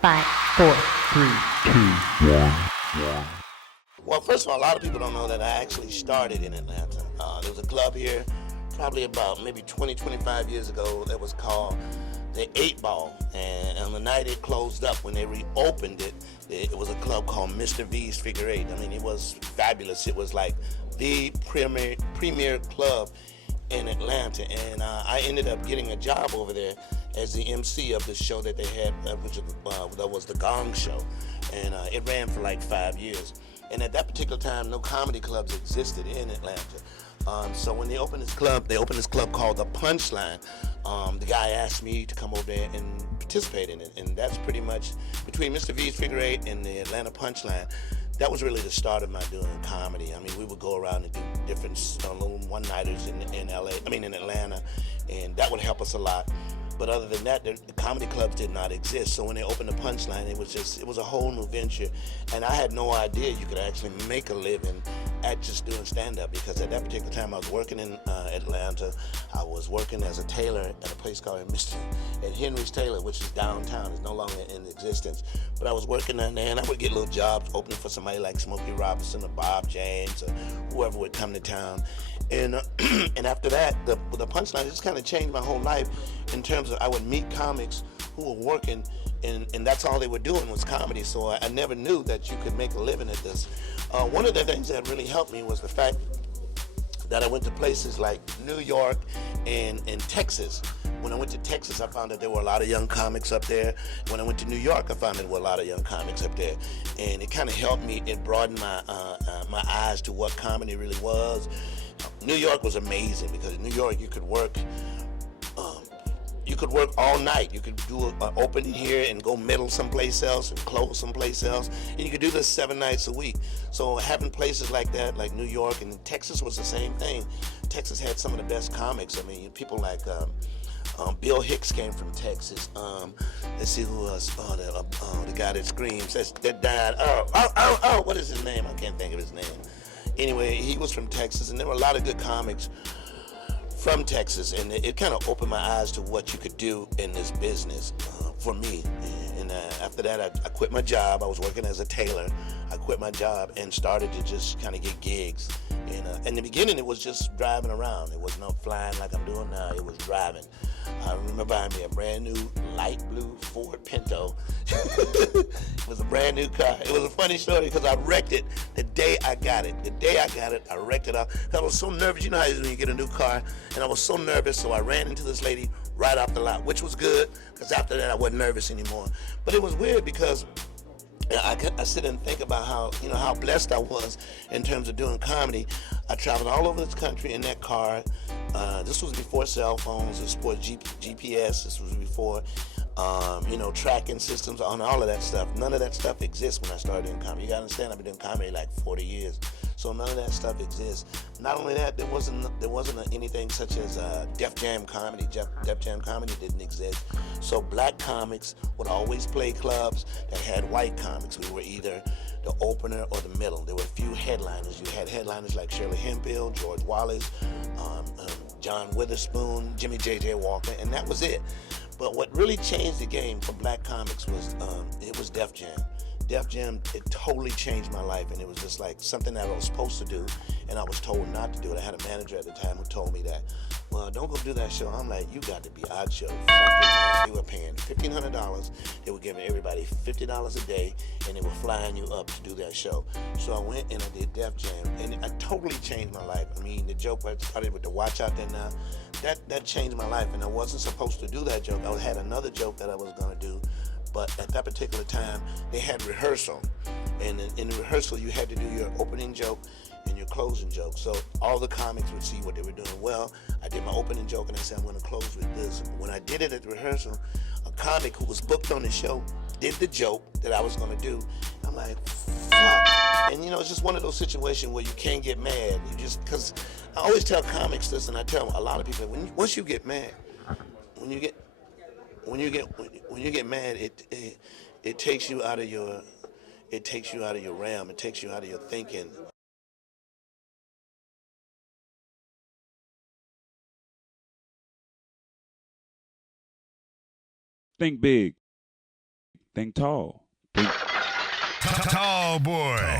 5, 4, 3, 2, 1. Well, first of all, a lot of people don't know that I actually started in Atlanta. There was a club here probably about maybe 20, 25 years ago that was called the 8 Ball. And on the night it closed up, when they reopened it, it was a club called Mr. V's Figure 8. I mean, it was fabulous. It was like the premier club in Atlanta. And I ended up getting a job over there as the MC of the show that they had, that was the Gong Show. And it ran for like 5 years. And at that particular time, no comedy clubs existed in Atlanta. So when they opened this club called The Punchline. The guy asked me to come over there and participate in it. And that's pretty much, between Mr. V's Figure 8 and the Atlanta Punchline, that was really the start of my doing comedy. I mean, we would go around and do different little one-nighters in Atlanta, and that would help us a lot. But other than that, the comedy clubs did not exist. So when they opened the Punchline, it was a whole new venture. And I had no idea you could actually make a living at just doing stand-up, because at that particular time I was working in Atlanta. I was working as a tailor at a place called at Henry's Tailor, which is downtown. It's no longer in existence. But I was working down there, and I would get little jobs opening for somebody like Smokey Robinson or Bob James or whoever would come to town. And and after that, the Punchline just kind of changed my whole life in terms of I would meet comics who were working, and that's all they were doing was comedy. So I never knew that you could make a living at this. One of the things that really helped me was the fact that I went to places like New York and Texas. When I went to Texas, I found that there were a lot of young comics up there. When I went to New York, I found there were a lot of young comics up there. And it kind of helped me. It broadened my eyes to what comedy really was. New York was amazing, because in New York you could work all night. You could do an opening here and go middle someplace else and close someplace else. And you could do this 7 nights a week. So having places like that, like New York, and Texas was the same thing. Texas had some of the best comics. I mean, people like Bill Hicks came from Texas. Let's see who else. The guy that screams, that died. What is his name? I can't think of his name. Anyway, he was from Texas, and there were a lot of good comics from Texas, and it kind of opened my eyes to what you could do in this business for me. And after that, I quit my job. I was working as a tailor. I quit my job and started to just kind of get gigs. And in the beginning, it was just driving around. It was not flying like I'm doing now. It was driving. I remember buying me a brand new light blue Ford Pinto. It was a brand new car. It was a funny story, because I wrecked it the day I got it. The day I got it, I wrecked it off. I was so nervous. You know how it is when you get a new car. And I was so nervous, so I ran into this lady right off the lot, which was good, because after that I wasn't nervous anymore. But it was weird, because I sit and think about how blessed I was in terms of doing comedy. I traveled all over this country in that car. This was before cell phones. This was before GPS. This was before, tracking systems and all of that stuff. None of that stuff exists when I started doing comedy. You gotta understand, I've been doing comedy like 40 years. So none of that stuff exists. Not only that, there wasn't anything such as Def Jam comedy. Def Jam comedy didn't exist. So black comics would always play clubs that had white comics. We were either the opener or the middle. There were a few headliners. You had headliners like Shirley Hemphill, George Wallace, John Witherspoon, Jimmy J.J. Walker, and that was it. But what really changed the game for black comics was Def Jam. Def Jam, it totally changed my life, and it was just like something that I was supposed to do, and I was told not to do it. I had a manager at the time who told me that, well, don't go do that show. I'm like, you got to be Odd Show. They were paying $1,500. They were giving everybody $50 a day, and they were flying you up to do that show. So I went and I did Def Jam, and it totally changed my life. I mean, the joke I started with the Watch Out There Now, that changed my life, and I wasn't supposed to do that joke. I had another joke that I was going to do. But at that particular time, they had rehearsal. And in the rehearsal, you had to do your opening joke and your closing joke. So all the comics would see what they were doing. Well, I did my opening joke, and I said, I'm going to close with this. When I did it at the rehearsal, a comic who was booked on the show did the joke that I was going to do. I'm like, fuck. And, it's just one of those situations where you can't get mad. Because I always tell comics this, and I tell a lot of people, once you get mad, when you get mad, it takes you out of your realm. It takes you out of your thinking. Think big. Think tall. Think Tall boy.